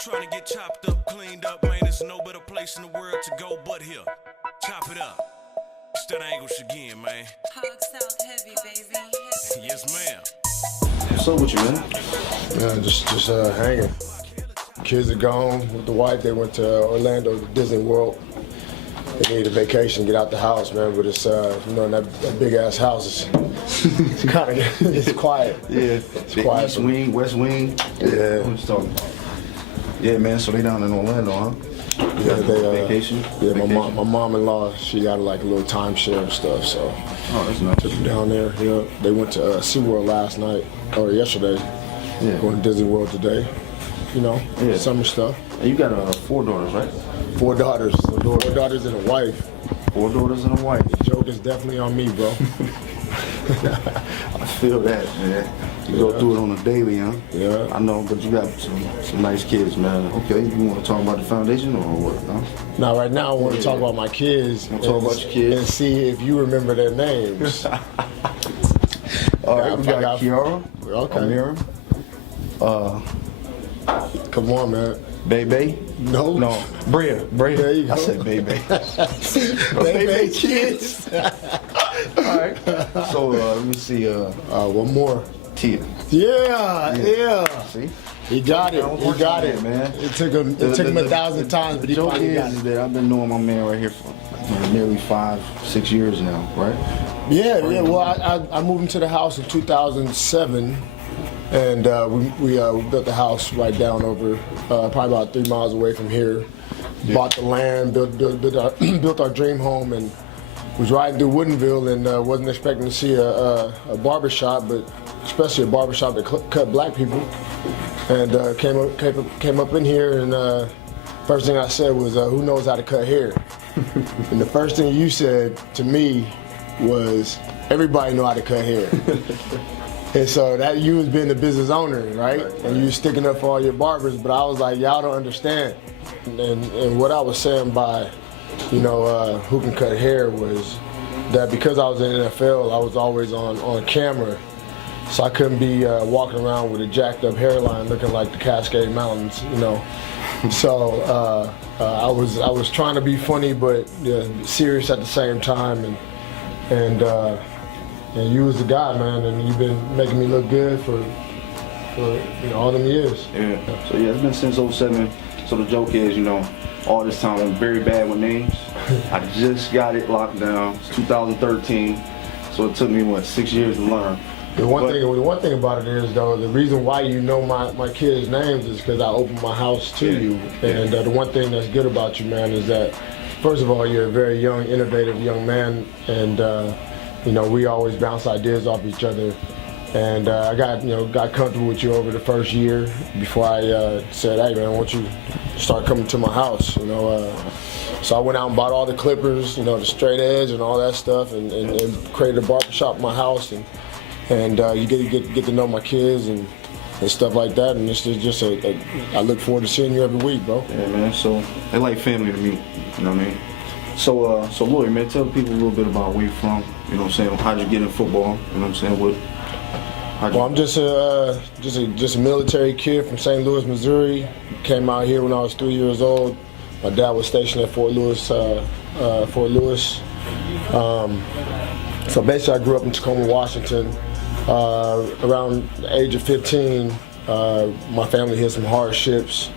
Trying to get chopped up, cleaned up, man. There's no better place in the world to go but here. Chop it up. Stud angles again, man. Hog South heavy, baby. Yes, ma'am. What's up with you, man? Yeah, just hanging. Kids are gone with the wife. They went to Orlando, Disney World. They need a vacation, get out the house, man. But it's you know, in that big ass house, it's kind of it's quiet. Yeah, it's the quiet. East Wing, West Wing. Yeah. What you talking about? Yeah, man. So they down in Orlando, huh? Yeah, they vacation. Yeah, vacation. my mom-in-law, she got like a little timeshare and stuff, so. Oh, that's nice. Took them down there. Yeah, they went to C.I.U.B last night or yesterday. Yeah. Going to Disney World today. You know, yeah. Summer stuff. And you got 4 daughters, right? 4 daughters. 4 daughters and a wife. 4 daughters and a wife. The joke is definitely on me, bro. I feel that, man. You go through it on a daily, huh? Yeah. I know, but you got some nice kids, man. Okay, you want to talk about the foundation or what? Huh? Now, right now, I want to talk about my kids. Talk about your kids and see if you remember their names. All right, we got Kiara. Okay. Amira. Come on, man. Bebe. No. No. Brea. There you go. I said Bebe. Bebe kids. All right. So let me see. One more. Tia. Yeah. See? He got it. He got it, man. It took him 1,000 times, but The he joke finally got is it. that I've been knowing my man right here for nearly 5-6 years now, right? Yeah. Well, I moved into the house in 2007, and we built the house right down over, probably about 3 miles away from here. Yeah. Bought the land, built our dream home, and was riding through Woodinville and wasn't expecting to see a barber shop, but especially a barber shop that cut black people. And came up in here, and first thing I said was, "Who knows how to cut hair?" And the first thing you said to me was, "Everybody know how to cut hair." And so that you was being the business owner, right? And you was sticking up for all your barbers, but I was like, y'all don't understand. And what I was saying by, you know, who can cut hair was that because I was in the NFL, I was always on camera. So I couldn't be walking around with a jacked up hairline looking like the Cascade Mountains, you know. So I was trying to be funny but serious at the same time, and you was the guy, man, and you've been making me look good for you know, all them years. Yeah. So yeah, it's been since 07. So the joke is, you know, all this time I'm very bad with names. I just got it locked down. It's 2013. So it took me 6 years to learn. The one thing about it is, though, the reason why you know my kids' names is because I opened my house to you. And the one thing that's good about you, man, is that, first of all, you're a very young, innovative young man, and you know, we always bounce ideas off each other. And I got comfortable with you over the first year before I said, "Hey, man, I want you to start coming to my house." You know, so I went out and bought all the clippers, you know, the straight edge and all that stuff, and created a barbershop in my house, and you get to know my kids and stuff like that, and it's just I look forward to seeing you every week, bro. Yeah, man. So they like family to me. You know what I mean? So Milloy, man, tell people a little bit about where you're from. You know what I'm saying? How'd you get in football? You know what I'm saying? Well, I'm just a military kid from St. Louis, Missouri. Came out here when I was 3 years old. My dad was stationed at Fort Lewis. So basically, I grew up in Tacoma, Washington. Around the age of 15, my family hit some hardships.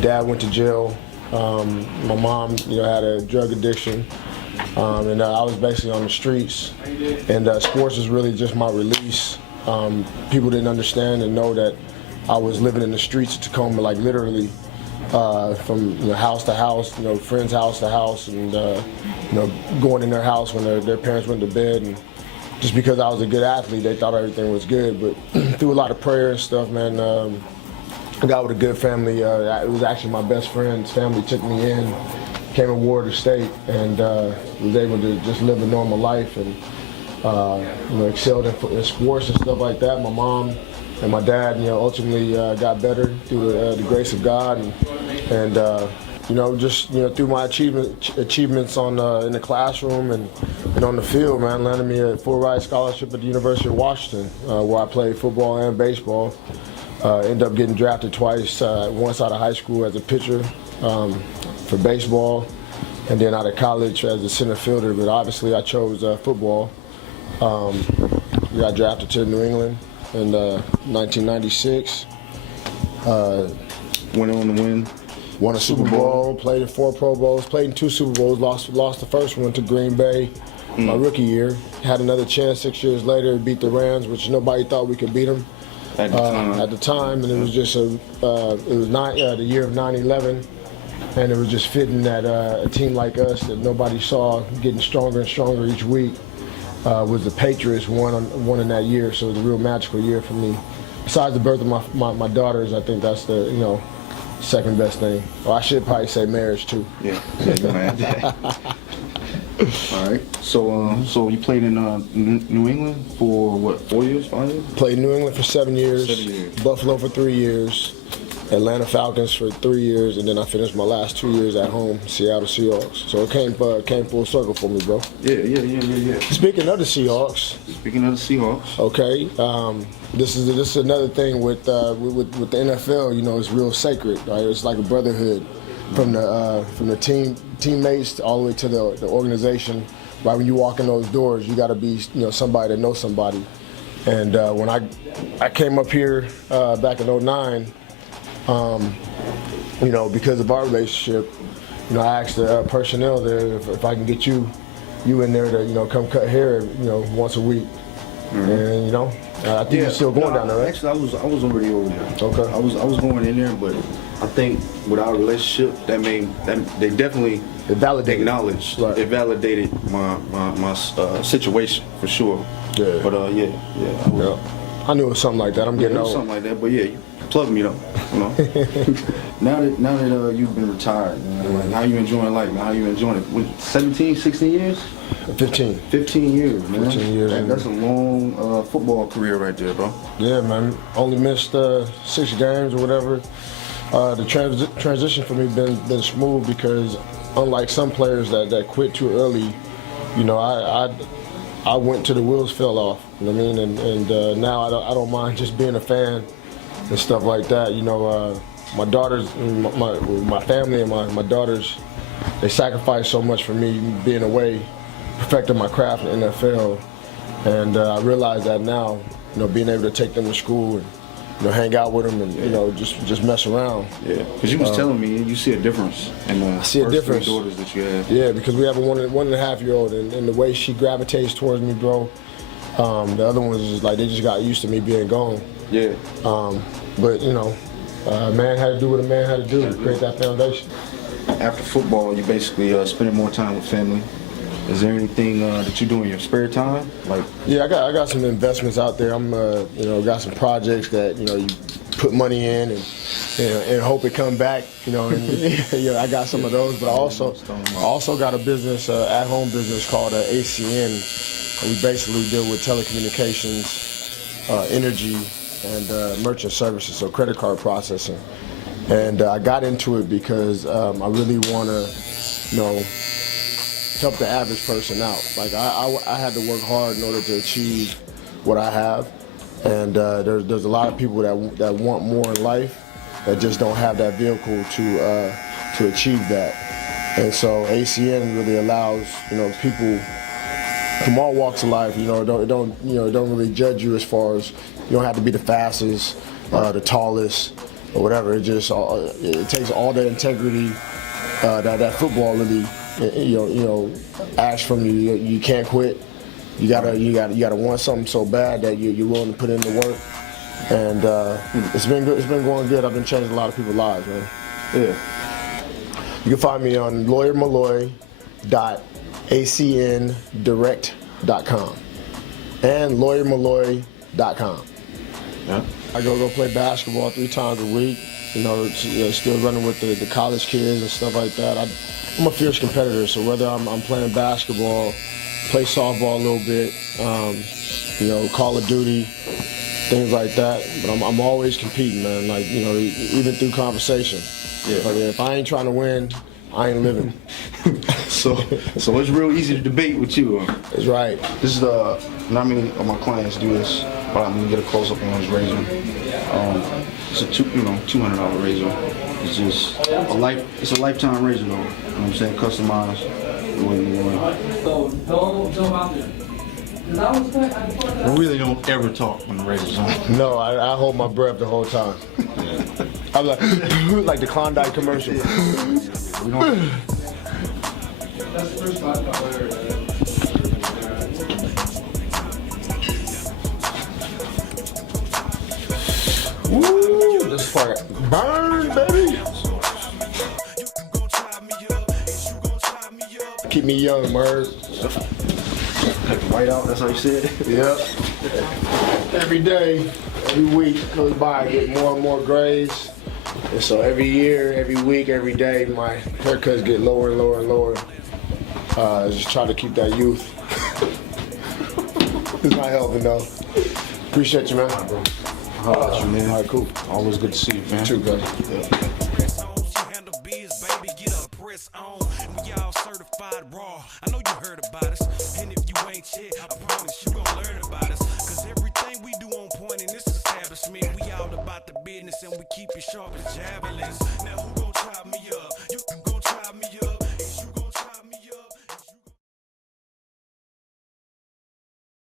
Dad went to jail. My mom, you know, had a drug addiction, and I was basically on the streets. And sports was really just my release. People didn't understand and know that I was living in the streets of Tacoma, like literally, from house to house, you know, friends' house to house, and you know, going in their house when their parents went to bed. And just because I was a good athlete, they thought everything was good. But through a lot of prayer and stuff, man, I got with a good family. It was actually my best friend's family took me in, came and wore the state, and was able to just live a normal life and you know, excelled in sports and stuff like that. My mom and my dad, you know, ultimately got better through the grace of God, and you know, just, you know, through my achievements on in the classroom and on the field, man, landed me a full ride scholarship at the University of Washington, where I played football and baseball. Ended up getting drafted twice, once out of high school as a pitcher for baseball, and then out of college as a center fielder. But obviously I chose football. Got drafted to New England in 1996. Went on to win. Won a Super Bowl, played in 4 Pro Bowls, played in 2 Super Bowls, lost the first one to Green Bay my rookie year. Had another chance 6 years later, beat the Rams, which nobody thought we could beat them at the time. And it was just the year of 9/11, and it was just fitting that a team like us that nobody saw getting stronger and stronger each week was the Patriots won in that year. So it was a real magical year for me. Besides the birth of my daughters, I think that's the second best thing. Or I should probably say marriage too. Yeah, you might have that. All right. So you played in New England for what? 4 years, 5 years? Played in New England for 7 years. 7 years. Buffalo for 3 years. Atlanta Falcons for 3 years, and then I finished my last 2 years at home, Seattle Seahawks. So it came full circle for me, bro. Yeah. Speaking of the Seahawks. Okay. This is another thing with the NFL. It's real sacred. Right? It's like a brotherhood from the teammates all the way to the organization. Right when you walk in those doors, you got to be somebody that knows somebody. And when I came up here back in '09. Because of our relationship, I asked the personnel there if I can get you in there to, come cut hair, once a week. Mm-hmm. And I think you're still going down there, right? Actually, I was already over there. Okay. I was going in there, but I think with our relationship, they definitely acknowledged. Right. It validated my situation for sure. Yeah. But I knew it was something like that. I'm getting old. Something like that. But yeah, you plug me though. Now that you've been retired, like, how you enjoying life? How you enjoying it? 17, 16 years? 15. 15 years, man. 15 years. That's a long football career right there, bro. Yeah, man. Only missed 6 games or whatever. The transition for me been smooth because unlike some players that quit too early, I went till the wheels fell off. You know what I mean? And now I don't mind just being a fan and stuff like that. My daughters, my family and my daughters, they sacrificed so much for me being away, perfecting my craft in the NFL. And I realize that now, being able to take them to school and hang out with them and just mess around. Yeah, because you was telling me you see a difference in the first 3 daughters that you have. Yeah, because we have a 1.5-year-old, and the way she gravitates towards me, bro. The other ones is like they just got used to me being gone. Yeah. But a man had to do what a man had to do to create that foundation. After football, you basically spending more time with family. Is there anything that you do in your spare time? Yeah, I got some investments out there. I'm got some projects that you put money in and hope it come back. And I got some of those, but I also got a business, at-home business called ACN. And we basically deal with telecommunications, energy, and merchant services, so credit card processing. And I got into it because I really want to, help the average person out. Like I had to work hard in order to achieve what I have, and there's a lot of people that want more in life that just don't have that vehicle to achieve that. And so ACN really allows people from all walks of life. Don't really judge you as far as you don't have to be the fastest, the tallest, or whatever. It takes all the integrity that football really asks from you. You can't quit. You gotta want something so bad that you're willing to put in the work. And it's been good. It's been going good. I've been changing a lot of people's lives, man. Yeah. You can find me on lawyermilloy.acndirect.com and lawyermilloy.com. Yeah. I go play basketball 3 times a week. Still running with the college kids and stuff like that. I'm a fierce competitor, so whether I'm playing basketball, play softball a little bit, Call of Duty, things like that. But I'm always competing, man. Even through conversation. Yeah. If I ain't trying to win, I ain't living. So it's real easy to debate with you. That's right. This is not many of my clients do this, but I'm gonna get a close up on his razor. It's a $200 razor. It's just it's a lifetime razor though. You know what I'm saying? Customized the way you want. We really don't ever talk when the razor's on. No, I hold my breath the whole time. I'm like the Klondike commercial. We don't. Woo, this part burn, baby. Keep me young, Merv. Cut the white out, that's how you said it? Yep. Every day, every week goes by, I get more and more grays. And so every year, every week, every day, my haircuts get lower and lower and lower. Just try to keep that youth. It's not helping though. Appreciate you, man. How about you, man? All right, cool. Always good to see you, man. True, guys. We all certified raw. I know you heard about us. And if you ain't shit, I promise you gon' learn about us. Cause everything we do on point in this establishment. We all about the business and we keep it sharp as javelins.